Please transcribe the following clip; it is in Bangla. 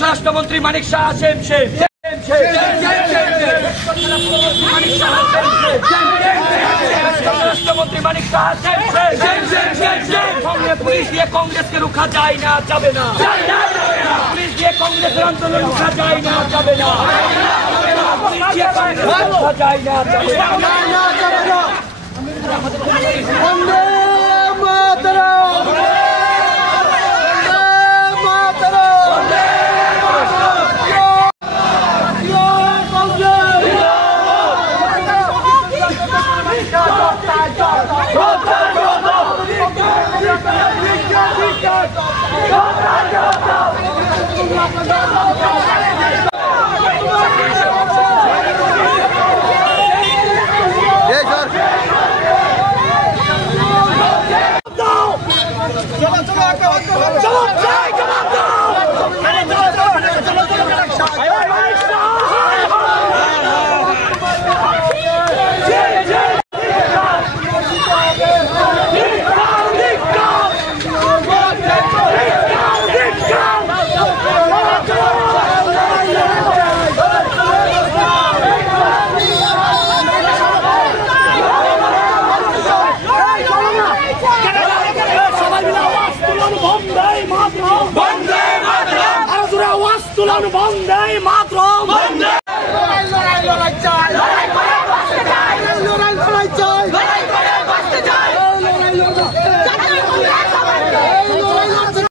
স্বরাষ্ট্রমন্ত্রী মানিক শাহ স্বরাষ্ট্রমন্ত্রী মানিক শাহ পুলিশ দিয়ে কংগ্রেসকে রুখা যায় না, যাবে না। পুলিশ দিয়ে কংগ্রেসের আন্দোলন রুখা যায় না, যাবে না। পুলিশ দিয়ে কংগ্রেসকে রুখা যায় না, যাবে না। বন্দে মাতরম, বন্দে লড়াই চাই।